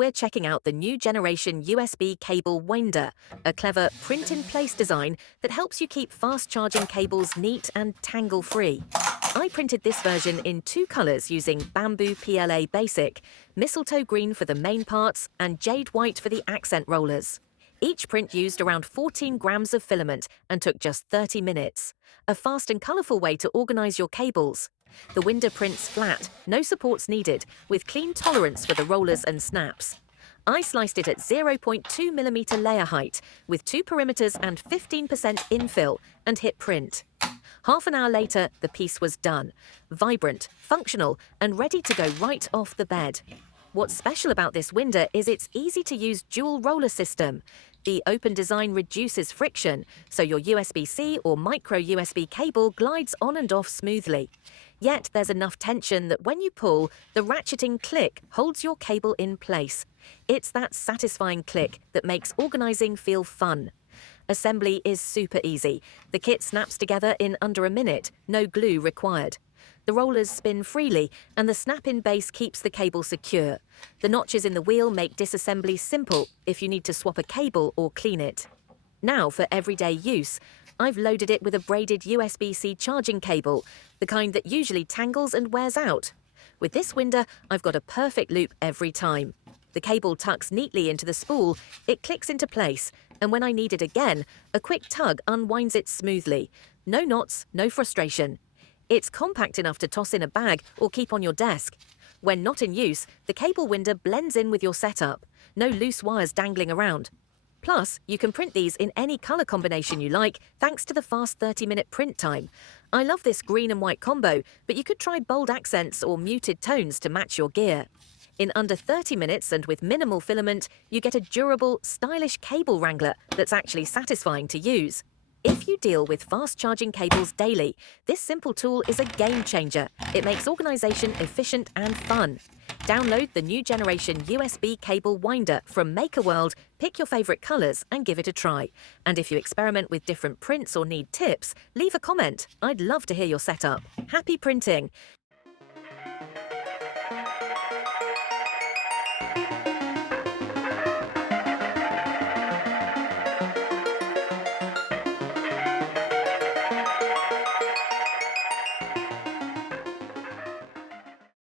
we're checking out the new generation USB cable winder, a clever print-in-place design that helps you keep fast-charging cables neat and tangle-free. I printed this version in 2 colors using Bamboo PLA Basic, mistletoe green for the main parts and jade white for the accent rollers. Each print used around 14 grams of filament and took just 30 minutes. A fast and colourful way to organise your cables. The winder prints flat, no supports needed, with clean tolerance for the rollers and snaps. I sliced it at 0.2mm layer height, with 2 perimeters and 15% infill, and hit print. Half an hour later, the piece was done. Vibrant, functional, and ready to go right off the bed. What's special about this winder is its easy-to-use dual roller system. The open design reduces friction, so your USB-C or micro USB cable glides on and off smoothly. Yet there's enough tension that when you pull, the ratcheting click holds your cable in place. It's that satisfying click that makes organizing feel fun. Assembly is super easy. The kit snaps together in under a minute, no glue required. The rollers spin freely, and the snap-in base keeps the cable secure. The notches in the wheel make disassembly simple if you need to swap a cable or clean it. Now, for everyday use, I've loaded it with a braided USB-C charging cable, the kind that usually tangles and wears out. With this winder, I've got a perfect loop every time. The cable tucks neatly into the spool, it clicks into place, and when I need it again, a quick tug unwinds it smoothly. No knots, no frustration. It's compact enough to toss in a bag or keep on your desk. When not in use, the cable winder blends in with your setup. No loose wires dangling around. Plus, you can print these in any color combination you like, thanks to the fast 30-minute print time. I love this green and white combo, but you could try bold accents or muted tones to match your gear. In under 30 minutes and with minimal filament, you get a durable, stylish cable wrangler that's actually satisfying to use. If you deal with fast-charging cables daily, this simple tool is a game-changer. It makes organization efficient and fun. Download the new generation USB cable winder from MakerWorld, pick your favorite colors and give it a try. And if you experiment with different prints or need tips, leave a comment. I'd love to hear your setup. Happy printing!